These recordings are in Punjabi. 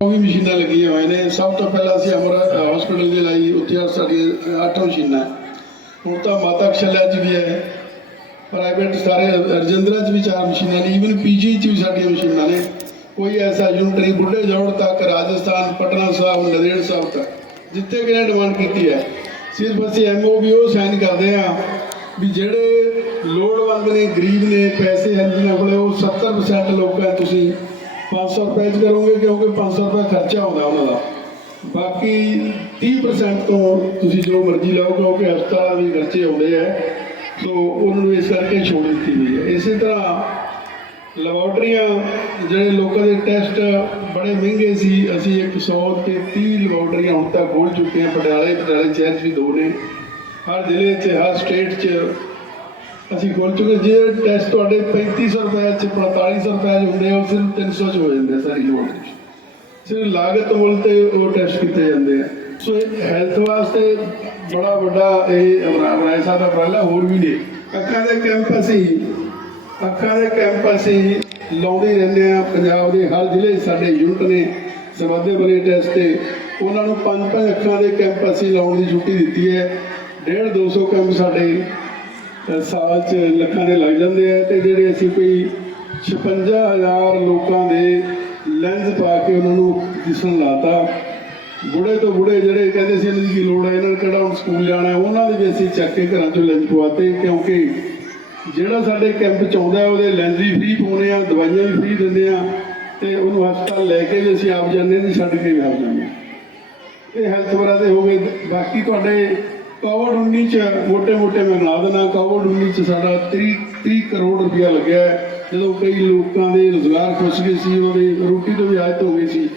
ਉਹ ਵੀ ਮਸ਼ੀਨਾਂ ਲੱਗੀਆਂ ਹੋਏ ਨੇ। ਸਭ ਤੋਂ ਪਹਿਲਾਂ ਅਸੀਂ ਅਮਰ ਹਸਪੀਟਲ ਦੇ ਲਾਈ ਉੱਥੇ ਸਾਡੀਆਂ ਅੱਠ ਮਸ਼ੀਨਾਂ। ਹੁਣ ਤਾਂ ਮਾਤਾ ਕਸ਼ਲਿਆ ਚ ਵੀ ਹੈ ਪ੍ਰਾਈਵੇਟ ਸਾਰੇ ਰਜਿੰਦਰਾ ਚ ਵੀ ਚਾਰ ਮਸ਼ੀਨਾਂ ਨੇ। ਈਵਨ ਪੀਜੀ ਚ ਵੀ ਸਾਡੀਆਂ ਮਸ਼ੀਨਾਂ ਨੇ। ਕੋਈ ਐਸਾ ਯੂਨਿਟ ਨਹੀਂ ਬੁੱਢੇ ਜੋੜ ਤੱਕ, ਰਾਜਸਥਾਨ, ਪਟਨਾ ਸਾਹਿਬ ਨਦੇੜ ਸਾਹਿਬ ਤੱਕ। ਜਿੱਥੇ ਕਿਹਨੇ ਡਿਮਾਂਡ ਕੀਤੀ ਹੈ। ਸਿਰਫ ਅਸੀਂ ਐਮਓਬੀ ਉਹ ਸਾਈਨ ਕਰਦੇ ਆ ਵੀ ਜਿਹੜੇ ਲੋੜਵੰਦ ਨੇ, ਗਰੀਬ ਨੇ, ਪੈਸੇ ਹਨ ਜਿਨ੍ਹਾਂ ਕੋਲੇ, ਉਹ 70% ਲੋਕਾਂ ਤੁਸੀਂ 500 ਰੁਪਏ ਚ ਕਰੋਗੇ ਕਿਉਂਕਿ 500 ਰੁਪਏ ਖਰਚਾ ਹੁੰਦਾ ਉਹਨਾਂ ਦਾ। ਬਾਕੀ 30% ਤੋਂ ਤੁਸੀਂ ਜੋ ਮਰਜ਼ੀ ਲਾਓ ਕਿਉਂਕਿ ਹਸਪਤਾਲਾਂ ਦੇ ਖਰਚੇ ਆਉਂਦੇ ਆ। ਸੋ ਉਹਨਾਂ ਨੂੰ ਇਸ ਕਰਕੇ ਛੋੜ ਦਿੱਤੀ ਗਈ ਹੈ। ਇਸੇ ਤਰ੍ਹਾਂ ਲੈਬੋਰਟਰੀਆਂ, ਜਿਹੜੇ ਲੋਕਾਂ ਦੇ ਟੈਸਟ ਬੜੇ ਮਹਿੰਗੇ ਸੀ, ਅਸੀਂ 100 ਤੇ 30 ਲੈਬੋਰਟਰੀਆਂ ਹੁਣ ਤੱਕ ਖੋਲ ਚੁੱਕੇ ਹਾਂ। ਪਟਿਆਲੇ ਪਟਿਆਲੇ ਸ਼ਹਿਰ 'ਚ ਵੀ ਦੋ ਨੇ। ਹਰ ਜ਼ਿਲ੍ਹੇ 'ਚ, ਹਰ ਸਟੇਟ 'ਚ ਅਸੀਂ ਖੋਲ ਚੁੱਕੇ ਜੇ ਟੈਸਟ ਤੁਹਾਡੇ 3500 ਰੁਪਏ 'ਚ 4500 ਰੁਪਏ 'ਚ ਹੁੰਦੇ ਆ, ਉਹ ਸਿਰਫ 300 'ਚ ਹੋ ਜਾਂਦੇ ਸਾਰੀ ਲੈਬੋਰਟਰੀ ਸਿਰ ਲਾਗਤ ਮੁੱਲ ਤੇ ਉਹ ਟੈਸਟ ਕੀਤੇ ਜਾਂਦੇ ਆ। ਸੋ ਇਹ ਹੈਲਥ ਵਾਸਤੇ ਬੜਾ ਵੱਡਾ ਇਹ ਅਮਰਾਵਰਾਏ ਸਾਹਿਬ ਦਾ ਉਪਰਾਲਾ ਹੋਰ ਵੀ ਨੇ। ਅੱਖਾਂ ਦੇ ਕੈਂਪ ਅਸੀਂ, ਅੱਖਾਂ ਦੇ ਕੈਂਪ ਅਸੀਂ ਲਾਉਂਦੇ ਰਹਿੰਦੇ ਆ ਪੰਜਾਬ ਦੇ ਹਰ ਜ਼ਿਲ੍ਹੇ ਸਾਡੇ ਯੂਨਿਟ ਨੇ ਸਵਾਦੇ ਬਣੇ ਟੈਸਟ ਤੇ। ਉਹਨਾਂ ਨੂੰ ਪੰਜ ਪੰਜ ਅੱਖਾਂ ਦੇ ਕੈਂਪ ਅਸੀਂ ਲਾਉਣ ਦੀ ਛੁੱਟੀ ਦਿੱਤੀ ਹੈ। 1.5 200 ਕੈਂਪ ਸਾਡੇ ਸਾਲ 'ਚ ਲੱਖਾਂ ਦੇ ਲੱਗ ਜਾਂਦੇ ਆ ਤੇ ਜਿਹੜੇ ਅਸੀਂ ਕੋਈ 56000 ਲੋਕਾਂ ਦੇ ਲੈਂਸ ਪਾ ਕੇ ਉਹਨਾਂ ਨੂੰ ਦਿਸਣ ਲਾਤਾ ਬੁੜੇ ਤੋਂ ਬੁੜੇ ਜਿਹੜੇ ਕਹਿੰਦੇ ਸੀ ਇਹਨਾਂ ਦੀ ਕੀ ਲੋੜ ਹੈ ਇਹਨਾਂ ਨੇ ਕਿਹੜਾ ਹੁਣ ਸਕੂਲ ਜਾਣਾ ਉਹਨਾਂ ਦੇ ਵੀ ਅਸੀਂ ਚੱਕ ਕੇ ਘਰਾਂ ਚੋਂ ਲੈਂਸ ਪਵਾਤੇ ਕਿਉਂਕਿ ਜਿਹੜਾ ਸਾਡੇ ਕੈਂਪ ਚ ਆਉਂਦਾ ਉਹਦੇ ਲੈਂਸ ਵੀ ਫ੍ਰੀ ਪਾਉਣੇ ਆ, ਦਵਾਈਆਂ ਵੀ ਫ੍ਰੀ ਦਿੰਦੇ ਆ ਤੇ ਉਹਨੂੰ ਹਸਪਤਾਲ ਲੈ ਕੇ ਵੀ ਅਸੀਂ ਆਪ ਜਾਂਦੇ ਨਹੀਂ ਛੱਡ ਕੇ ਵੀ ਆਪ ਜਾਂਦੇ ਹਾਂ। ਇਹ ਹੈਲਥ ਵਾਲਾ ਦੇ ਹੋ ਗਏ ਬਾਕੀ ਤੁਹਾਡੇ ਕੋਵਿਡ 19 ਚ ਮੋٹے-ਮੋٹے ਮੈਂ ਬਣਾ ਦਿੰਦਾ। ਕੋਵਿਡ 19 ਚ ਸਾਡਾ 30 30 ਕਰੋੜ ਰੁਪਇਆ ਲੱਗਿਆ ਜਦੋਂ ਕਈ ਲੋਕਾਂ ਦੇ ਰੋਜ਼ਗਾਰ ਖੁੱਸ ਗਏ ਸੀ, ਉਹਨਾਂ ਦੀ ਰੋਟੀ ਤੋਂ ਵੀ ਆਇਤ ਹੋ ਗਈ ਸੀ।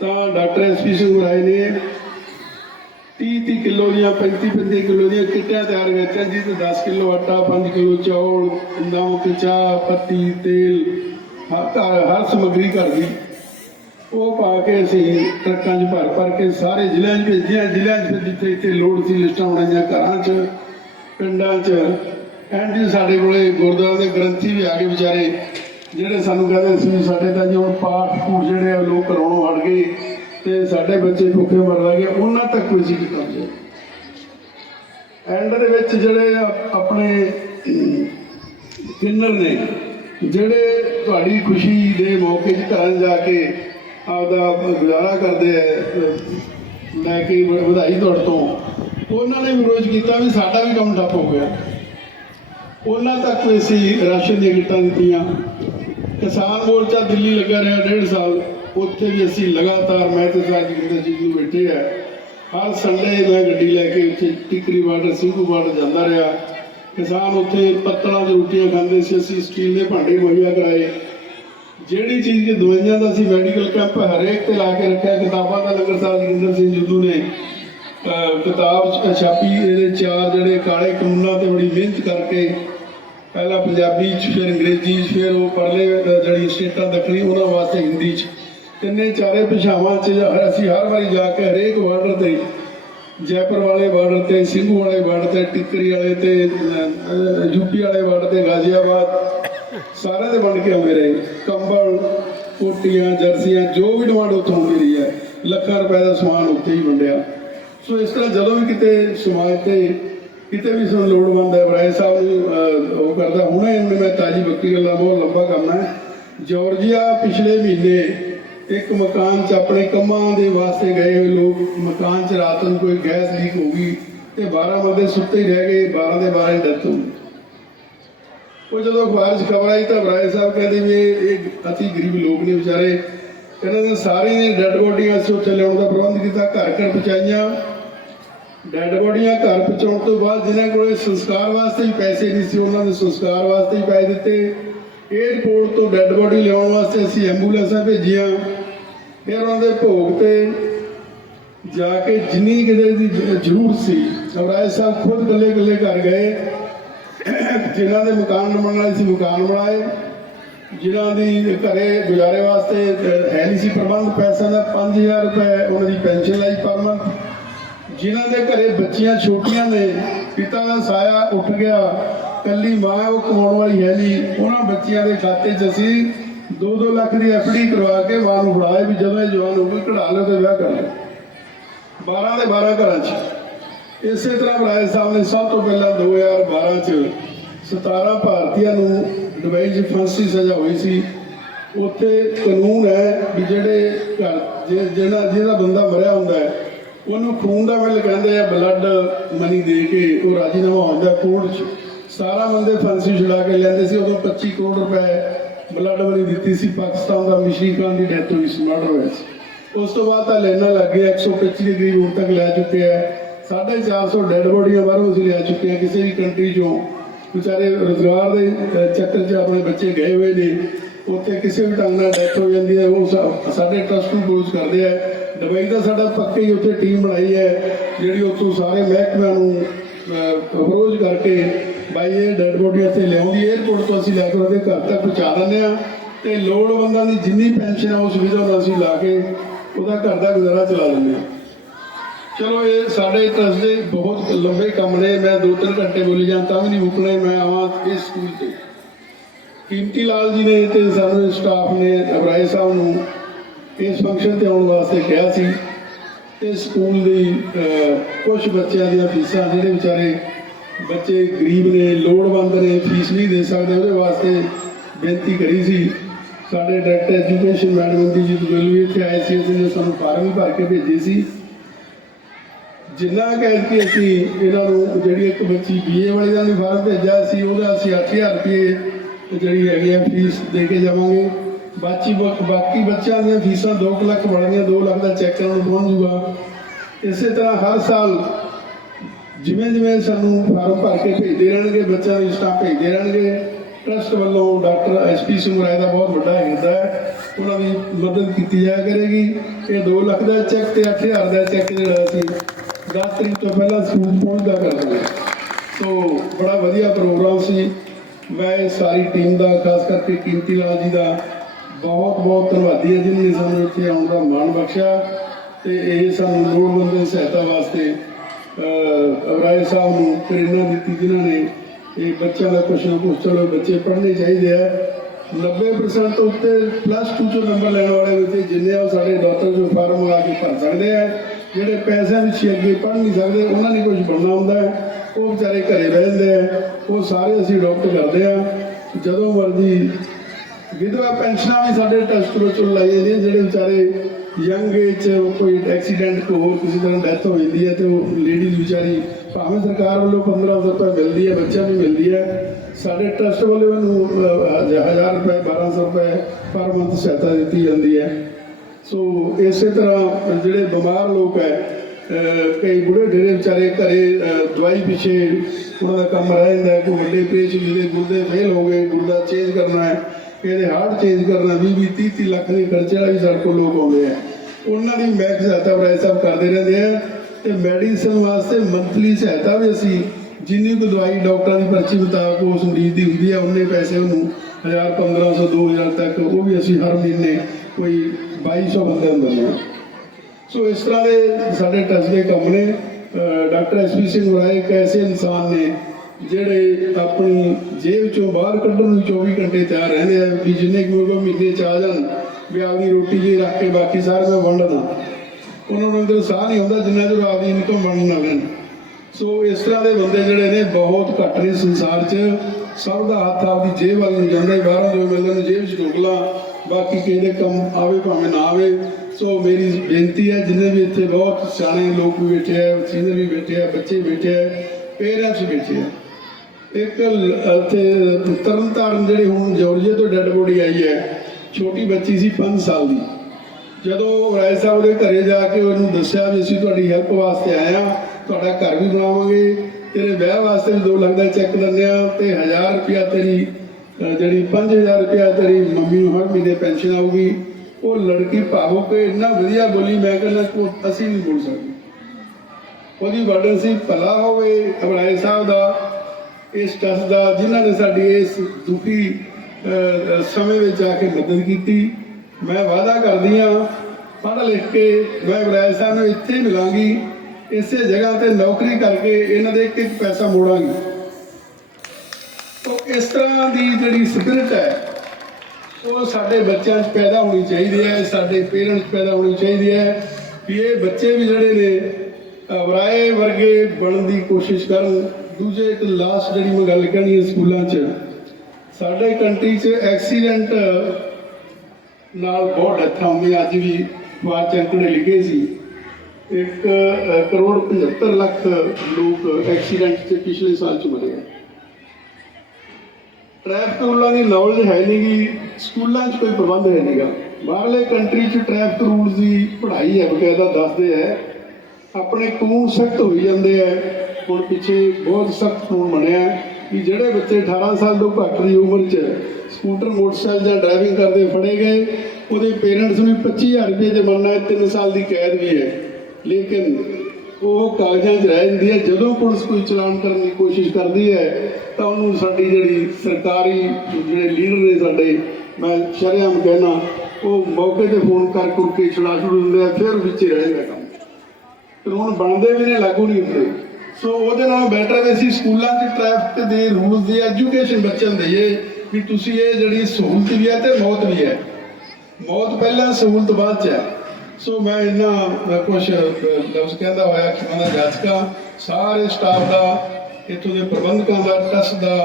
ਤਾਂ ਡਾਕਟਰ ਐਸਪੀ ਸਿੰਘ ਰਾਏ ਨੇ। 30 30 ਕਿਲੋ ਦੀਆਂ 35 35 ਕਿਲੋ ਦੀਆਂ ਕਿੱਟਾਂ ਤਿਆਰ ਕਰਤੀਆਂ ਜਿਸ 'ਚ 10 ਕਿਲੋ ਆਟਾ 5 ਕਿਲੋ ਚੌਲ ਨਮਕ ਚਾਹ, ਪੱਤੀ, ਤੇਲ ਹਰ ਸਮੱਗਰੀ ਘਰ ਦੀ। ਉਹ ਪਾ ਕੇ ਅਸੀਂ ਟਰੱਕਾਂ 'ਚ ਭਰ ਭਰ ਕੇ ਸਾਰੇ ਜ਼ਿਲ੍ਹਿਆਂ 'ਚ ਭੇਜਿਆ। ਜ਼ਿਲ੍ਹਿਆਂ 'ਚ ਜਿੱਥੇ ਜਿੱਥੇ ਲੋੜ ਸੀ ਲਿਸਟਾਂ ਬਣਾਈਆਂ ਘਰਾਂ 'ਚ, ਪਿੰਡਾਂ 'ਚ। ਐਂਡ ਜੀ ਸਾਡੇ ਕੋਲੇ ਗੁਰਦੁਆਰੇ ਦੇ ਗ੍ਰੰਥੀ ਵੀ ਆ ਗਏ ਵਿਚਾਰੇ, ਜਿਹੜੇ ਸਾਨੂੰ ਕਹਿੰਦੇ ਸੀ ਸਾਡੇ ਤਾਂ ਜੀ ਹੁਣ ਪਾਠ ਪੂਠ ਜਿਹੜੇ ਆ ਲੋਕ ਕਰਾਉਣੋਂ ਹਟ ਗਏ ਤੇ ਸਾਡੇ ਬੱਚੇ ਭੁੱਖੇ ਮਰ ਲੱਗੇ ਉਹਨਾਂ ਤੱਕ ਕੋਈ ਸੀ। ਪਹੁੰਚੇ ਐਂਡ ਦੇ ਵਿੱਚ ਜਿਹੜੇ ਆਪਣੇ ਕਿੰਨਰ ਨੇ, ਜਿਹੜੇ ਤੁਹਾਡੀ ਖੁਸ਼ੀ ਦੇ ਮੌਕੇ 'ਚ ਘਰਾਂ ਜਾ ਕੇ ਆਪਦਾ ਗੁਜ਼ਾਰਾ ਕਰਦੇ ਹੈ ਲੈ ਕੇ ਵਧਾਈ ਤੁਹਾਡੇ ਤੋਂ। ਉਹਨਾਂ ਨੇ ਵਿਰੋਧ ਕੀਤਾ ਵੀ ਸਾਡਾ ਵੀ ਕੰਮ ਠੱਪ ਹੋ ਗਿਆ। ਉਹਨਾਂ ਤੱਕ ਵੀ ਅਸੀਂ ਰਾਸ਼ਨ ਦੀਆਂ ਕਿੱਟਾਂ ਦਿੱਤੀਆਂ। ਕਿਸਾਨ ਮੋਰਚਾ ਦਿੱਲੀ ਲੱਗਾ ਰਿਹਾ ਡੇਢ ਸਾਲ। ਉੱਥੇ ਵੀ ਅਸੀਂ ਲਗਾਤਾਰ ਮੈਂ ਤੇ ਸਾਜੀ ਜਿੰਦਰ ਜੀ ਨੂੰ ਬੈਠੇ ਆ। ਹਰ ਸੰਡੇ ਮੈਂ ਗੱਡੀ ਲੈ ਕੇ ਉੱਥੇ ਟਿਕਰੀ ਬਾਰਡਰ, ਸਿੰਘੂ ਬਾਰਡਰ ਜਾਂਦਾ ਰਿਹਾ। ਕਿਸਾਨ ਉੱਥੇ ਪੱਤਲਾਂ ਦੀ ਰੋਟੀਆਂ ਖਾਂਦੇ ਸੀ। ਅਸੀਂ ਸਟੀਲ ਦੇ ਭਾਂਡੇ ਮੁਹੱਈਆ ਕਰਾਏ। ਜਿਹੜੀ ਚੀਜ਼ ਦੀ ਦਵਾਈਆਂ ਦਾ ਅਸੀਂ ਮੈਡੀਕਲ ਕੈਂਪ ਹਰੇਕ ਤੇ ਲਾ ਕੇ ਰੱਖਿਆ, ਕਿਤਾਬਾਂ ਦਾ ਲੰਗਰ ਸਾਹਿਬ ਜੋਗਿੰਦਰ ਸਿੰਘ ਜੁੱਦੂ ਨੇ ਕਿਤਾਬ ਛਾਪੀ, ਇਹਦੇ ਚਾਰ ਜਿਹੜੇ ਕਾਲੇ ਕਾਨੂੰਨਾਂ ਤੇ ਬੜੀ ਮਿਹਨਤ ਕਰਕੇ ਪਹਿਲਾਂ ਪੰਜਾਬੀ ਚ, ਫਿਰ ਅੰਗਰੇਜ਼ੀ ਚ, ਫਿਰ ਉਹ ਪਰਲੇ ਅਹ, ਜਿਹੜੀ ਸਟੇਟਾਂ ਦੱਖਣੀ, ਉਹਨਾਂ ਵਾਸਤੇ ਹਿੰਦੀ ਚ। ਤਿੰਨੇ ਚਾਰੇ ਭਾਸ਼ਾਵਾਂ ਚ ਅਸੀਂ ਹਰ ਵਾਰੀ ਜਾ ਕੇ ਹਰੇਕ ਬਾਰਡਰ ਤੇ, ਜੈਪੁਰ ਵਾਲੇ ਬਾਰਡਰ ਤੇ, ਸਿੰਘੂ ਵਾਲੇ ਬਾਰਡਰ ਤੇ, ਟਿੱਕਰੀ ਵਾਲੇ ਤੇ ਯੂਪੀ ਵਾਲੇ ਬਾਰਡਰ ਤੇ, ਗਾਜ਼ੀਆਬਾਦ ਸਾਰਿਆਂ ਦੇ ਬਣ ਕੇ ਆਉਂਦੇ ਰਹੇ। ਕੰਬਲ, ਕੋਟੀਆਂ, ਜਰਸੀਆਂ, ਜੋ ਵੀ ਡਿਮਾਂਡ ਉੱਥੋਂ ਹੁੰਦੀ ਰਹੀ ਹੈ, ਲੱਖਾਂ ਰੁਪਏ ਦਾ ਸਮਾਨ ਉੱਥੇ ਹੀ ਵੰਡਿਆ। ਸੋ ਇਸ ਤਰ੍ਹਾਂ ਜਦੋਂ ਵੀ ਕਿਤੇ ਸਮਾਜ ਤੇ ਕਿਤੇ ਵੀ ਸਾਨੂੰ ਲੋੜਵੰਦ ਹੈ, ਰਾਏ ਸਾਹਿਬ ਨੂੰ ਉਹ ਕਰਦਾ, ਹੁਣੇ ਹੁਣ ਮੈਂ ਤਾਜੀ ਬੱਕੀ ਗੱਲਾਂ ਬਹੁਤ ਲੰਬਾ ਕਰਨਾ ਹੈ। ਜਾਰਜੀਆ ਪਿਛਲੇ ਮਹੀਨੇ ਇੱਕ ਮਕਾਨ 'ਚ ਆਪਣੇ ਕੰਮਾਂ ਦੇ ਵਾਸਤੇ ਗਏ ਹੋਏ ਲੋਕ, ਮਕਾਨ 'ਚ ਰਾਤ ਨੂੰ ਕੋਈ ਗੈਸ ਲੀਕ ਹੋ ਗਈ ਤੇ 12 ਬੰਦੇ ਸੁੱਤੇ ਹੀ ਰਹਿ ਗਏ 12 ਦੇ 12 ਡੈਥ ਹੋ ਗਈ ਉਹ ਜਦੋਂ ਅਖਬਾਰ 'ਚ ਖਬਰ ਆਈ ਤਾਂ ਰਾਏ ਸਾਹਿਬ ਕਹਿੰਦੇ ਵੀ ਇਹ ਇਹ ਅਤੀ ਗਰੀਬ ਲੋਕ ਨੇ ਵਿਚਾਰੇ। ਇਹਨਾਂ ਦੇ ਸਾਰੇ ਨੇ ਡੈੱਡ ਬੋਡੀਆਂ ਅਸੀਂ ਉੱਥੇ ਲਿਆਉਣ ਦਾ ਪ੍ਰਬੰਧ ਕੀਤਾ, ਘਰ ਘਰ ਪਹੁੰਚਾਈਆਂ। ਡੈੱਡ ਬੋਡੀਆਂ ਘਰ ਪਹੁੰਚਾਉਣ ਤੋਂ ਬਾਅਦ ਜਿਨ੍ਹਾਂ ਕੋਲੇ ਸੰਸਕਾਰ ਵਾਸਤੇ ਵੀ ਪੈਸੇ ਨਹੀਂ ਸੀ, ਉਹਨਾਂ ਦੇ ਸੰਸਕਾਰ ਵਾਸਤੇ ਵੀ ਪੈਸੇ ਦਿੱਤੇ। ਏਅਰਪੋਰਟ ਤੋਂ ਡੈੱਡ ਬੋਡੀ ਲਿਆਉਣ ਵਾਸਤੇ ਅਸੀਂ ਐਂਬੂਲੈਂਸਾਂ ਭੇਜੀਆਂ। ਫਿਰ ਉਹਨਾਂ ਦੇ ਭੋਗ ਤੇ ਜਾ ਕੇ ਜਿੰਨੀ ਕਿਤੇ ਦੀ ਜ- ਜ਼ਰੂਰਤ ਸੀ ਰਾਏ ਸਾਹਿਬ ਖੁਦ ਗੱਲੇ ਗੱਲੇ ਕਰ ਗਏ। ਜਿਨ੍ਹਾਂ ਦੇ ਮਕਾਨ ਬਣਾਉਣ ਵਾਲੇ ਸੀ, ਮਕਾਨ ਬਣਾਏ। ਜਿਨ੍ਹਾਂ ਦੀ ਘਰੇ ਗੁਜ਼ਾਰੇ ਵਾਸਤੇ ਹੈ ਨਹੀਂ ਸੀ ਪ੍ਰਬੰਧ ਪੈਸਾ ਦਾ 5000 ਰੁਪਏ ਉਹਨਾਂ ਦੀ ਪੈਨਸ਼ਨ ਲਈ ਪਰ ਮੰਥ ਜਿਨ੍ਹਾਂ ਦੇ ਘਰੇ ਬੱਚੀਆਂ ਛੋਟੀਆਂ ਨੇ, ਪਿਤਾ ਦਾ ਸਾਇਆ ਉੱਠ ਗਿਆ, ਕੱਲੀ ਮਾਂ ਉਹ ਕਮਾਉਣ ਵਾਲੀ ਹੈ ਨਹੀਂ। ਉਹਨਾਂ ਬੱਚਿਆਂ ਦੇ ਖਾਤੇ 'ਚ ਅਸੀਂ 2-2 ਲੱਖ ਦੀ ਐਫਡੀ ਕਰਵਾ ਕੇ ਮਾਂ ਨੂੰ ਫੜਾਏ ਵੀ ਜਦੋਂ ਇਹ ਜਵਾਨ ਹੋ ਗਈ ਕਢਾ ਲਓ ਤੇ ਵਿਆਹ ਕਰ ਲਓ। 12 ਦੇ 12 ਘਰਾਂ 'ਚ। ਇਸੇ ਤਰ੍ਹਾਂ ਬਰਾਏ ਸਾਹਿਬ ਨੇ ਸਭ ਤੋਂ ਪਹਿਲਾਂ 2012 'ਚ 17 ਭਾਰਤੀਆਂ ਨੂੰ ਦੁਬਈ 'ਚ ਫਾਂਸੀ ਸਜ਼ਾ ਹੋਈ ਸੀ। ਉੱਥੇ ਕਾਨੂੰਨ ਹੈ ਵੀ ਜਿਹੜੇ ਘਰ ਜੇ- ਜਿਹੜਾ ਜਿਹਦਾ ਬੰਦਾ ਮਰਿਆ ਹੁੰਦਾ ਹੈ, ਉਹਨੂੰ ਖੂਨ ਦਾ ਬਿੱਲ ਕਹਿੰਦੇ ਆ ਬਲੱਡ ਮਨੀ ਦੇ ਕੇ ਉਹ ਰਾਜੀਨਾਮਾ ਹੁੰਦਾ ਕੋਰਟ 'ਚ। 17 ਬੰਦੇ ਫਾਂਸੀ ਛੁਡਾ ਕੇ ਲੈਂਦੇ ਸੀ, ਉਦੋਂ 25 ਕਰੋੜ ਰੁਪਏ ਬਲੱਡ ਮਨੀ ਦਿੱਤੀ ਸੀ। ਪਾਕਿਸਤਾਨ ਦਾ ਮਿਸ਼ਰੀ ਖਾਨ ਦੀ ਡੈਥ ਹੋਈ ਸੀ ਮਰਡਰ ਹੋਇਆ ਸੀ। ਉਸ ਤੋਂ ਬਾਅਦ ਤਾਂ ਲੈਣਾ ਲੱਗ ਗਿਆ 125 ਦੇ ਕਰੀਬ ਹੁਣ ਤੱਕ ਲੈ ਚੁੱਕੇ ਆ। 450 ਡੈੱਡ ਬੋਡੀਆਂ ਬਾਹਰੋਂ ਅਸੀਂ ਲੈ ਚੁੱਕੇ ਆ, ਕਿਸੇ ਵੀ ਕੰਟਰੀ ਚੋਂ। ਵਿਚਾਰੇ ਰੋਜ਼ਗਾਰ ਦੇ ਚੱਕਰ 'ਚ ਆਪਣੇ ਬੱਚੇ ਗਏ ਹੋਏ ਨੇ। ਉੱਥੇ ਕਿਸੇ ਵੀ ਢੰਗ ਨਾਲ ਡੈਥ ਹੋ ਜਾਂਦੀ ਹੈ, ਉਹ ਸਾ- ਸਾਡੇ ਟਰਸਟ ਨੂੰ ਬੋਝ ਕਰਦੇ ਆ ਦੁਬਈ ਦਾ ਸਾਡਾ ਪੱਕੇ ਹੀ ਉੱਥੇ ਟੀਮ ਬਣਾਈ ਹੈ, ਜਿਹੜੀ ਉੱਥੋਂ ਸਾਰੇ ਮਹਿਕਮਿਆਂ ਨੂੰ ਅਪਰੋਚ ਕਰਕੇ ਬਾਈ ਇਹ ਡੈਡ ਬੋਡੀ ਇੱਥੇ ਲਿਆਉਂਦੀ 에어ਪੋਰਟ ਤੋਂ ਅਸੀਂ ਲੈ ਕੇ ਉਹਦੇ ਘਰ ਤੱਕ ਪਹੁੰਚਾ ਦਿੰਦੇ ਆ ਤੇ ਲੋੜਵੰਦਾਂ ਦੀ ਜਿੰਨੀ ਪੈਨਸ਼ਨ ਆ, ਉਸ ਵਿਧਾ ਨਾਲ ਅਸੀਂ ਲਾ ਕੇ ਉਹਦਾ ਘਰ ਦਾ ਗੁਜ਼ਾਰਾ ਚਲਾ ਦਿੰਦੇ ਆ ਚਲੋ, ਇਹ ਸਾਡੇ ਟਰਸਟ ਬਹੁਤ ਲੰਬੇ ਕੰਮ ਨੇ। ਮੈਂ 2-3 ਘੰਟੇ ਬੋਲੀ ਜਾਂ ਤਾਂ ਵੀ ਨਹੀਂ ਮੁੱਕਣੇ ਮੈਂ ਆਵਾਂ ਇਸ ਸਕੂਲ ਤੇ। ਕੀਮਤੀ ਲਾਲ ਜੀ ਨੇ ਤੇ ਸਾਨੂੰ ਸਟਾਫ ਨੇ ਅਬਰਾਏ ਸਾਹਿਬ ਨੂੰ ਇਸ ਫੰਕਸ਼ਨ ਤੇ ਆਉਣ ਵਾਸਤੇ ਕਿਹਾ ਸੀ ਤੇ ਸਕੂਲ ਦੀ ਕੁਝ ਬੱਚਿਆਂ ਦੀਆਂ ਫੀਸਾਂ, ਜਿਹੜੇ ਵਿਚਾਰੇ ਬੱਚੇ ਗਰੀਬ ਨੇ, ਲੋੜਵੰਦ ਨੇ, ਫੀਸ ਨਹੀਂ ਦੇ ਸਕਦੇ, ਉਹਦੇ ਵਾਸਤੇ ਬੇਨਤੀ ਕਰੀ ਸੀ। ਸਾਡੇ ਡਾਇਰੈਕਟਰ ਐਜੂਕੇਸ਼ਨ ਮੈਡਮ ਦੀ ਜੀ ਦੁਗਲ ਵੀ ਇੱਥੇ ਆਏ ਸੀ, ਅਸੀਂ ਨੇ ਸਾਨੂੰ ਫਾਰਮ ਵੀ ਭਰ ਕੇ ਭੇਜੇ ਸੀ। ਜਿੰਨਾ ਕਹਿ ਕੇ ਅਸੀਂ ਇਹਨਾਂ ਨੂੰ ਜਿਹੜੀ ਇੱਕ ਬੱਚੀ ਬੀਏ ਵਾਲੇ ਦਾ ਵੀ ਫਾਰਮ ਭੇਜਿਆ ਸੀ, ਉਹਦਾ ਅਸੀਂ 8000 ਰੁਪਏ ਜਿਹੜੀ ਹੈਗੀ ਆ ਫੀਸ ਦੇ ਕੇ ਜਾਵਾਂਗੇ। ਬਾਕੀ ਬਾਕੀ ਬੱਚਿਆਂ ਦੀਆਂ ਫੀਸਾਂ 2 ਲੱਖ ਬਣਨੀਆਂ 2 ਲੱਖ ਦਾ ਚੈੱਕ ਉਹਨਾਂ ਨੂੰ ਪਹੁੰਚ ਜੂਗਾ। ਇਸੇ ਤਰ੍ਹਾਂ ਹਰ ਸਾਲ ਜਿਵੇਂ ਜਿਵੇਂ ਸਾਨੂੰ ਫਾਰਮ ਭਰ ਕੇ ਭੇਜਦੇ ਰਹਿਣਗੇ, ਬੱਚਿਆਂ ਦੀ ਸਟਾਫ ਭੇਜਦੇ ਰਹਿਣਗੇ। ਟਰਸਟ ਵੱਲੋਂ ਡਾਕਟਰ ਐਸਪੀ ਸਿੰਘ ਰਾਏ ਦਾ ਬਹੁਤ ਵੱਡਾ ਹਿੱਸਾ ਹੈ। ਉਹਨਾਂ ਦੀ ਮਦਦ ਕੀਤੀ ਜਾਇਆ ਕਰੇਗੀ। ਇਹ 2 ਲੱਖ ਦਾ ਚੈੱਕ ਤੇ 8000 ਦਾ ਚੈੱਕ ਜਿਹੜਾ ਸੀ 10 ਤਰੀਕ ਤੋਂ ਪਹਿਲਾਂ ਸਕੂਲ ਪਹੁੰਚਦਾ ਕਰ ਸੋ। ਬੜਾ ਵਧੀਆ ਪ੍ਰੋਗਰਾਮ ਸੀ। ਮੈਂ ਸਾਰੀ ਟੀਮ ਦਾ, ਖਾਸ ਕਰਕੇ ਕੀਮਤੀ ਲਾਲ ਜੀ ਦਾ ਬਹੁਤ ਬਹੁਤ ਧੰਨਵਾਦੀ ਹਾਂ ਜਿਨ੍ਹਾਂ ਨੇ ਸਾਨੂੰ ਇੱਥੇ ਆਉਣ ਦਾ ਮਾਣ ਬਖਸ਼ਿਆ। ਤੇ ਇਹ ਸਾਨੂੰ ਲੋੜਵੰਦ ਦੀ ਸਹਾਇਤਾ ਵਾਸਤੇ, ਅਹ ਰਾਏ ਸਾਹਿਬ ਨੂੰ ਪ੍ਰੇਰਨਾ ਦਿੱਤੀ ਜਿਨ੍ਹਾਂ ਨੇ ਇਹ ਬੱਚਿਆਂ ਦਾ ਕੁਛ ਨਾ ਕੁਛ ਚਲੋ ਬੱਚੇ ਪੜ੍ਹਨੇ ਚਾਹੀਦੇ ਆ। 90% ਤੋਂ ਉੱਤੇ ਪਲੱਸ 2 ਚੋਂ ਨੰਬਰ ਲੈਣ ਵਾਲੇ ਬੱਚੇ ਜਿੰਨੇ ਆ ਉਹ ਸਾਡੇ ਡਾਕਟਰ ਜੋ ਫਾਰਮ ਲਾ ਕੇ ਭਰ ਸਕਦੇ ਆ। ਜਿਹੜੇ ਪੈਸਿਆਂ ਵਿੱਚ ਹੀ ਅੱਗੇ ਪੜ੍ਹ ਨਹੀਂ ਸਕਦੇ, ਉਹਨਾਂ ਨੇ ਕੁਝ ਬਣਨਾ ਹੁੰਦਾ ਹੈ। ਉਹ ਵਿਚਾਰੇ ਘਰੇ ਬਹਿ ਜਾਂਦੇ ਆ। ਉਹ ਸਾਰੇ ਅਸੀਂ ਅਡਾਪਟ ਕਰਦੇ ਆ। ਜਦੋਂ ਮਰਜ਼ੀ ਵਿਧਵਾ ਪੈਨਸ਼ਨਾਂ ਵੀ ਸਾਡੇ ਟਰਸਟ ਵਿੱਚ ਲਾਈ ਜਾਂਦੀਆਂ, ਜਿਹੜੇ ਵਿਚਾਰੇ ਯੰਗ ਏਜ 'ਚ ਕੋਈ ਐਕਸੀਡੈਂਟ ਕੋ ਹੋਰ ਕਿਸੇ ਤਰ੍ਹਾਂ ਡੈਥ ਹੋ ਜਾਂਦੀ ਹੈ ਤੇ ਉਹ ਲੇਡੀ ਵਿਚਾਰੀ ਭਾਵੇਂ ਸਰਕਾਰ ਵੱਲੋਂ 1500 ਰੁਪਏ ਮਿਲਦੀ ਹੈ, ਬੱਚਿਆਂ ਨੂੰ ਮਿਲਦੀ ਹੈ। ਸਾਡੇ ਟਰਸਟ ਵੱਲੋਂ ਉਹਨੂੰ 1000 ਰੁਪਏ 1200 ਰੁਪਏ ਪਰ ਮੰਥ ਸਹਾਇਤਾ ਦਿੱਤੀ ਜਾਂਦੀ ਹੈ। ਸੋ ਇਸੇ ਤਰ੍ਹਾਂ ਜਿਹੜੇ ਬਿਮਾਰ ਲੋਕ ਹੈ ਕਈ ਬੁੜੇ ਢੇਰੇ ਵਿਚਾਰੇ ਘਰੇ ਦਵਾਈ ਪਿੱਛੇ ਉਹਨਾਂ ਦਾ ਕੰਮ ਰਹਿ ਜਾਂਦਾ ਕੋਈ ਵੱਡੇ ਪੇਸ਼ ਜਿਹਦੇ ਗੁਰਦੇ ਫੇਲ ਹੋ ਗਏ, ਗੁਰਦਾ ਚੇਂਜ ਕਰਨਾ ਹੈ ਇਹਦੇ ਹਾਰਟ ਚੇਂਜ ਕਰਨਾ 20 20 30 30 ਲੱਖ ਦੇ ਖਰਚੇ ਵਾਲਾ ਵੀ ਸਾਡੇ ਕੋਲ ਲੋਕ ਆਉਂਦੇ ਆ ਉਹਨਾਂ ਦੀ ਮੈਕ ਸਹਾਇਤਾ ਬਰਾਏ ਸਾਹਿਬ ਕਰਦੇ ਰਹਿੰਦੇ ਆ ਤੇ ਮੈਡੀਸਨ ਵਾਸਤੇ ਮੰਥਲੀ ਸਹਾਇਤਾ ਵੀ ਅਸੀਂ ਜਿੰਨੀ ਕੁ ਦਵਾਈ ਡਾਕਟਰਾਂ ਦੀ ਪਰਚੀ ਮੁਤਾਬਕ ਉਸ ਮਰੀਜ਼ ਦੀ ਹੁੰਦੀ ਹੈ, ਉਹਨੇ ਪੈਸੇ ਉਹਨੂੰ 1000 1500 2000 ਤੱਕ ਉਹ ਵੀ ਅਸੀਂ ਹਰ ਮਹੀਨੇ ਕੋਈ 2200 ਬੰਦੇ ਨੂੰ। ਦਿੰਦੇ ਸੋ ਇਸ ਤਰ੍ਹਾਂ ਦੇ ਸਾਡੇ ਟਰਸਟ ਦੇ ਕੰਮ ਨੇ। ਅਹ ਡਾਕਟਰ ਐਸਪੀ ਸਿੰਘ ਰਾਏ ਇੱਕ ਐਸੇ ਇਨਸਾਨ ਨੇ ਜਿਹੜੇ ਆਪਣੀ ਜੇਬ ਚੋਂ ਬਾਹਰ ਕੱਢਣ ਨੂੰ 24 ਘੰਟੇ ਤਿਆਰ ਰਹਿੰਦੇ ਆ ਵੀ ਜਿੰਨੇ ਕਿ ਉਹ ਮਹੀਨੇ ਚ ਆ ਜਾਣ, ਵੀ ਆਪਦੀ ਰੋਟੀ ਜੇ ਰੱਖ ਕੇ ਬਾਕੀ ਸਾਰੇ ਮੈਂ ਵੰਡਦਾ ਉਹਨਾਂ ਨੂੰ ਅੰਦਰ ਸਾਹ ਨਹੀਂ ਹੁੰਦਾ ਜਿੰਨਾ ਚਿਰ ਆਪਦੀ ਇਨਕਮ ਵੰਡ ਨਾ ਲੈਣ। ਸੋ ਇਸ ਤਰ੍ਹਾਂ ਦੇ ਬੰਦੇ ਜਿਹੜੇ ਨੇ ਬਹੁਤ ਘੱਟ ਨੇ ਸੰਸਾਰ 'ਚ। ਸਭ ਦਾ ਹੱਥ ਆਪਦੀ ਜੇਬ ਵੱਲ ਨੂੰ ਜਾਂਦਾ ਹੀ ਬਾਹਰੋਂ ਜੋ ਮਿਲਦੇ ਜੇਬ 'ਚ ਢੁਕਲਾ ਬਾਕੀ ਕਿਸੇ ਦੇ ਕੰਮ ਆਵੇ, ਭਾਵੇਂ ਨਾ ਆਵੇ, ਸੋ ਮੇਰੀ ਬੇਨਤੀ ਹੈ, ਜਿੰਨੇ ਵੀ ਇੱਥੇ ਬਹੁਤ ਸਿਆਣੇ ਲੋਕ ਵੀ ਬੈਠੇ ਆ, ਸੀਨੀਅਰ ਵੀ ਬੈਠੇ ਆ, ਬੱਚੇ ਬੈਠੇ ਆ ਪੇਰੈਂਟਸ ਬੈਠੇ ਆ। ਇੱਕ ਲ- ਇੱਥੇ ਤਰਨਤਾਰਨ ਜਿਹੜੇ ਹੁਣ ਜੋਰਜੀਆ ਤੋਂ ਡੈੱਡ ਬੋਡੀ ਆਈ ਹੈ, ਛੋਟੀ ਬੱਚੀ ਸੀ 5 ਸਾਲ ਦੀ। ਜਦੋਂ ਰਾਏ ਸਾਹਿਬ ਦੇ ਘਰੇ ਜਾ ਕੇ ਉਹਨੂੰ ਦੱਸਿਆ ਵੀ ਅਸੀਂ ਤੁਹਾਡੀ ਹੈਲਪ ਵਾਸਤੇ ਆਏ ਆ ਤੁਹਾਡਾ ਘਰ ਵੀ ਬਣਾਵਾਂਗੇ, ਤੇਰੇ ਵਿਆਹ ਵਾਸਤੇ ਵੀ 2 ਲੱਖ ਦਾ ਚੈੱਕ ਲੈਂਦੇ ਆ ਤੇ 1000 ਰੁਪਿਆ ਤੇਰੀ ਜਿਹੜੀ 5000 ਰੁਪਿਆ ਤੇਰੀ ਮੰਮੀ ਨੂੰ ਹਰ ਮਹੀਨੇ ਪੈਨਸ਼ਨ ਆਊਗੀ, ਉਹ ਲੜਕੀ ਭਾਵੋ ਕੇ ਇੰਨਾ ਵਧੀਆ ਬੋਲੀ ਮੈਂ ਕਹਿੰਦਾ ਕਿ ਅਸੀਂ ਨਹੀਂ ਬੋਲ ਸਕਦੇ। ਉਹਦੀ ਵਰਡਨ ਸੀ, ਭਲਾ ਹੋਵੇ, ਅਬਰਾਏ ਸਾਹਿਬ ਦਾ, ਇਸ ਟਰਸਟ ਦਾ, ਜਿਨ੍ਹਾਂ ਨੇ ਸਾਡੀ ਇਸ ਦੁਖੀ ਸਮੇਂ ਵਿੱਚ ਆ ਕੇ ਮਦਦ ਕੀਤੀ। ਮੈਂ ਵਾਅਦਾ ਕਰਦੀ ਹਾਂ, ਪੜ੍ਹ ਲਿਖ ਕੇ ਮੈਂ ਅਬਰਾਏ ਸਾਹਿਬ ਨੂੰ ਇੱਥੇ ਮਿਲਾਂਗੀ, ਇਸੇ ਜਗ੍ਹਾ ਤੇ ਨੌਕਰੀ ਕਰਕੇ ਇਹਨਾਂ ਦੇ ਇੱਕ ਇੱਕ ਪੈਸਾ ਮੋੜਾਂਗੀ। ਤਾਂ ਇਸ ਤਰ੍ਹਾਂ ਦੀ ਜਿਹੜੀ ਸਪਿਰਿਟ ਹੈ, ਉਹ ਸਾਡੇ ਬੱਚਿਆਂ 'ਚ ਪੈਦਾ ਹੋਣੀ ਚਾਹੀਦੀ ਹੈ, ਸਾਡੇ ਪੇਰੈਂਟਸ ਪੈਦਾ ਹੋਣੀ ਚਾਹੀਦੀ ਹੈ ਵੀ ਇਹ ਬੱਚੇ ਵੀ ਜਿਹੜੇ ਨੇ ਵਰਾਏ ਵਰਗੇ ਬਣਨ ਦੀ ਕੋਸ਼ਿਸ਼ ਕਰਨ। ਦੂਜੇ ਇੱਕ ਲਾਸਟ ਜਿਹੜੀ ਮੈਂ ਗੱਲ ਕਰਨੀ ਹੈ ਸਕੂਲਾਂ 'ਚ, ਸਾਡੇ ਕੰਟਰੀ 'ਚ ਐਕਸੀਡੈਂਟ ਨਾਲ ਬਹੁਤ ਡੈਥਾਂ ਹੁੰਦੀਆਂ ਅੱਜ ਵੀ ਅਖਬਾਰ 'ਚ ਅੰਕੜੇ ਲਿਖੇ ਸੀ। ਇੱਕ ਕਰੋੜ 75 ਲੱਖ ਲੋਕ ਐਕਸੀਡੈਂਟ 'ਚ ਪਿਛਲੇ ਸਾਲ 'ਚ ਮਰੇ ਟ੍ਰੈਫਿਕ ਰੂਲਾਂ ਦੀ ਨੌਲੇਜ ਹੈ ਨਹੀਂ ਗੀ, ਸਕੂਲਾਂ 'ਚ ਕੋਈ ਪ੍ਰਬੰਧ ਹੈ ਨਹੀਂਗਾ ਬਾਹਰਲੇ ਕੰਟਰੀ 'ਚ ਟ੍ਰੈਫਿਕ ਰੂਲਸ ਦੀ ਪੜ੍ਹਾਈ ਹੈ, ਬਕਾਇਦਾ ਦੱਸਦੇ ਹੈ। ਆਪਣੇ ਕਾਨੂੰਨ ਸਖਤ ਹੋਈ ਜਾਂਦੇ ਆ ਹੁਣ ਪਿੱਛੇ ਬਹੁਤ ਸਖਤ ਕਾਨੂੰਨ ਬਣਿਆ ਹੈ ਕਿ ਜਿਹੜੇ ਬੱਚੇ 18 ਸਾਲ ਤੋਂ ਘੱਟ ਦੀ ਉਮਰ 'ਚ ਸਕੂਟਰ, ਮੋਟਰਸਾਈਕਲ ਜਾਂ ਡਰਾਈਵਿੰਗ ਕਰਦੇ ਫੜੇ ਗਏ, ਉਹਦੇ ਪੇਰੈਂਟਸ ਨੂੰ 25000 ਰੁਪਏ ਜੁਰਮਾਨਾ ਹੈ 3 ਸਾਲ ਦੀ ਕੈਦ ਵੀ ਹੈ। ਲੇਕਿਨ ਉਹ ਕਾਗਜ਼ਾਂ 'ਚ ਰਹਿ ਜਾਂਦੀ ਹੈ। ਜਦੋਂ ਪੁਲਿਸ ਕੋਈ ਚਲਾਨ ਕਰਨ ਦੀ ਕੋਸ਼ਿਸ਼ ਕਰਦੀ ਹੈ, ਤਾਂ ਉਹਨੂੰ ਸਾਡੀ ਜਿਹੜੀ ਸਰਕਾਰੀ ਜਿਹੜੇ ਲੀਡਰ ਨੇ ਸਾਡੇ, ਮੈਂ ਸ਼ਰੇਆਮ ਕਹਿਣਾ ਉਹ ਮੌਕੇ ਤੇ ਫੋਨ ਕਰ ਕਰ ਕੇ ਛੁਡਾ ਦਿੰਦੇ ਆ, ਫਿਰ ਵਿੱਚ ਰਹਿ ਜਾਂਦਾ ਕੰਮ। ਕਾਨੂੰਨ ਬਣਦੇ ਵੀ ਨੇ, ਲਾਗੂ ਨਹੀਂ ਹੁੰਦੇ। ਸੋ ਉਹਦੇ ਨਾਲ ਬੈਟਰ ਹੈ ਅਸੀਂ ਸਕੂਲਾਂ 'ਚ ਟ੍ਰੈਫਿਕ ਦੇ ਰੂਲਸ ਦੀ ਐਜੂਕੇਸ਼ਨ ਬੱਚਿਆਂ ਨੂੰ ਦਈਏ ਵੀ ਤੁਸੀਂ ਇਹ ਜਿਹੜੀ ਸਹੂਲਤ ਵੀ ਹੈ ਤੇ ਮੌਤ ਵੀ ਹੈ। ਮੌਤ ਪਹਿਲਾਂ ਸਹੂਲਤ ਬਾਅਦ 'ਚ ਹੈ। ਸੋ ਮੈਂ ਇਹਨਾਂ ਕੁਝ ਲਫ਼ਜ਼ ਕਹਿੰਦਾ ਹੋਇਆ ਕਿ ਮੈਂ ਜਾਚਕਾ, ਸਾਰੇ ਸਟਾਫ ਦਾ, ਇੱਥੋਂ ਦੇ ਪ੍ਰਬੰਧਕਾਂ ਦਾ ਟਰਸਟ ਦਾ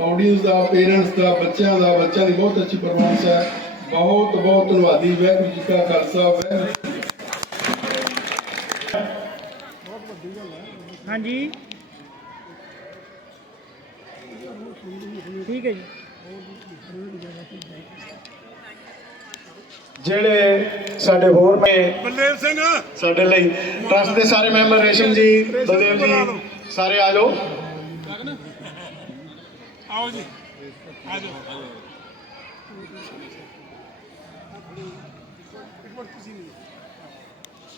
ਆਡੀਅנס ਦਾ ਪੇਰੈਂਟਸ ਦਾ, ਬੱਚਿਆਂ ਦਾ, ਬੱਚਿਆਂ ਦੀ ਬਹੁਤ ਅੱਛੀ ਪਰਫਾਰਮੈਂਸ ਹੈ। ਬਹੁਤ ਬਹੁਤ ਧੰਨਵਾਦੀ, ਵਾਹਿਗੁਰੂ ਜੀ ਕਾ ਖਾਲਸਾ, ਵਾਹਿਗੁਰੂ ਹਾਂਜੀ। ਠੀਕ ਹੈ ਜੀ। ਜਿਹੜੇ ਸਾਡੇ ਹੋਰ ਨੇ ਬਲਦੇਵ ਸਿੰਘ। ਸਾਡੇ ਲਈ ਟਰਸਟ ਦੇ ਸਾਰੇ ਮੈਂਬਰ ਰੇਸ਼ਮ ਜੀ ਬਲਦੇਵ ਜੀ ਸਾਰੇ ਆ ਜਾਓ। ਆਓ ਜੀ। ਆ ਜਾਓ।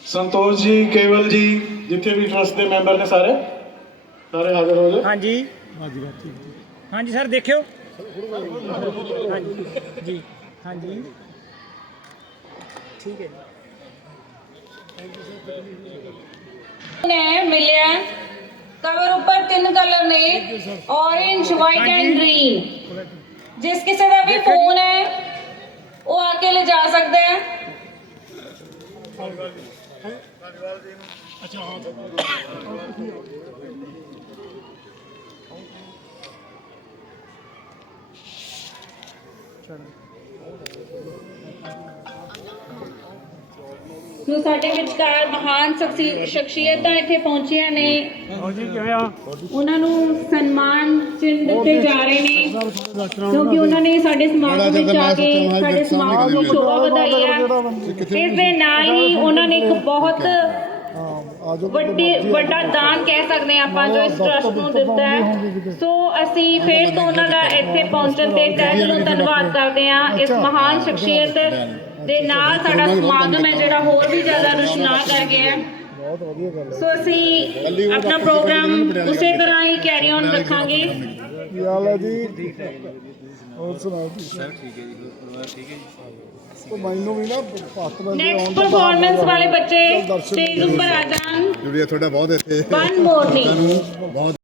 ਸੰਤੋਸ਼ ਜੀ ਕੇਵਲ ਜੀ ਜਿੱਥੇ ਵੀ ਟਰਸਟ ਦੇ ਮੈਂਬਰ ਨੇ ਸਾਰੇ ਸਾਰੇ ਹਾਜ਼ਰ ਹੋ ਜਾਓ। ਹਾਂਜੀ। ਹਾਂਜੀ ਸਰ ਦੇਖਿਓ। ਹਾਂਜੀ। ਜੀ ਹਾਂਜੀ। ਠੀਕ ਹੈ ਜੀ ਨੇ ਮਿਲਿਆ ਕਵਰ ਉੱਪਰ ਤਿੰਨ ਕਲਰ ਨੇ orange white and green ਜਿਸ ਕਿਸੇ ਦਾ ਵੀ ਫੋਨ ਹੈ ਉਹ ਆ ਕੇ ਲੈ ਜਾ ਸੋ ਸਾਡੇ ਵਿਚਕਾਰ ਮਹਾਨ ਸ਼ਖਸੀ- ਸ਼ਖਸੀਅਤਾਂ ਇੱਥੇ ਪਹੁੰਚੀਆਂ ਨੇ। ਹਾਂਜੀ ਕਿਵੇਂ ਆ? ਉਹਨਾਂ ਨੂੰ ਸਨਮਾਨ ਚਿੰਨ੍ਹ ਦਿੱਤੇ ਜਾ ਰਹੇ ਨੇ। ਕਿਉਂਕਿ ਉਹਨਾਂ ਨੇ ਸਾਡੇ ਸਮਾਗਮ ਵਿੱਚ ਆ ਕੇ ਸਾਡੇ ਸਮਾਗਮ ਦੀ ਸ਼ੋਭਾ ਵਧਾਈ ਹੈ ਇਸ ਦੇ ਨਾਲ ਹੀ ਉਹਨਾਂ ਨੇ ਇੱਕ ਬਹੁਤ ਵੱਡੀ ਵੱਡਾ ਦਾਨ ਕਹਿ ਸਕਦੇ ਹਾਂ ਆਪਾਂ ਜੋ ਇਸ ਟਰਸਟ ਨੂੰ ਦਿੱਤਾ ਹੈ। ਸੋ ਅਸੀਂ ਫੇਰ ਤੋਂ ਉਹਨਾਂ ਦਾ ਇੱਥੇ ਪਹੁੰਚਣ ਤੇ ਤਹਿ ਦਿਲੋਂ ਧੰਨਵਾਦ ਕਰਦੇ ਹਾਂ। ਇਸ ਮਹਾਨ ਸ਼ਖਸੀਅਤ ਦੇ ਨਾਲ ਸਾਡਾ ਸਮਾਗਮ ਹੈ ਜਿਹੜਾ ਹੋਰ ਵੀ ਜ਼ਿਆਦਾ ਰੁਸ਼ਨਾਰ ਕਰ ਗਿਆ ਹੈ। ਸੋ ਅਸੀਂ ਆਪਣਾ ਪ੍ਰੋਗਰਾਮ ਉਸੇ ਤਰ੍ਹਾਂ ਹੀ ਕੈਰੀ ਔਨ ਰੱਖਾਂਗੇ। ਕੀ ਹਾਲ ਹੈ ਜੀ? ਹੋਰ ਸੁਣਾਓ ਜੀ? ਸਰ ਠੀਕ ਹੈ ਜੀ ਹੋਰ ਪਰਿਵਾਰ ਠੀਕ ਹੈ ਜੀ? ਉਹ ਮੈਨੂੰ ਵੀ ਨਾ ਭੱਤ ਵਜੇ ਨੈਕਸਟ ਪਰਫਾਰਮੈਂਸ ਵਾਲੇ ਬੱਚੇ ਸਟੇਜ ਉੱਪਰ ਆ ਜਾਣ। ਜੁੜੀਆ ਤੁਹਾਡਾ ਬਹੁਤ ਇੱਥੇ ਵਨ ਮੋਰਨਿੰਗ ਬਹੁਤ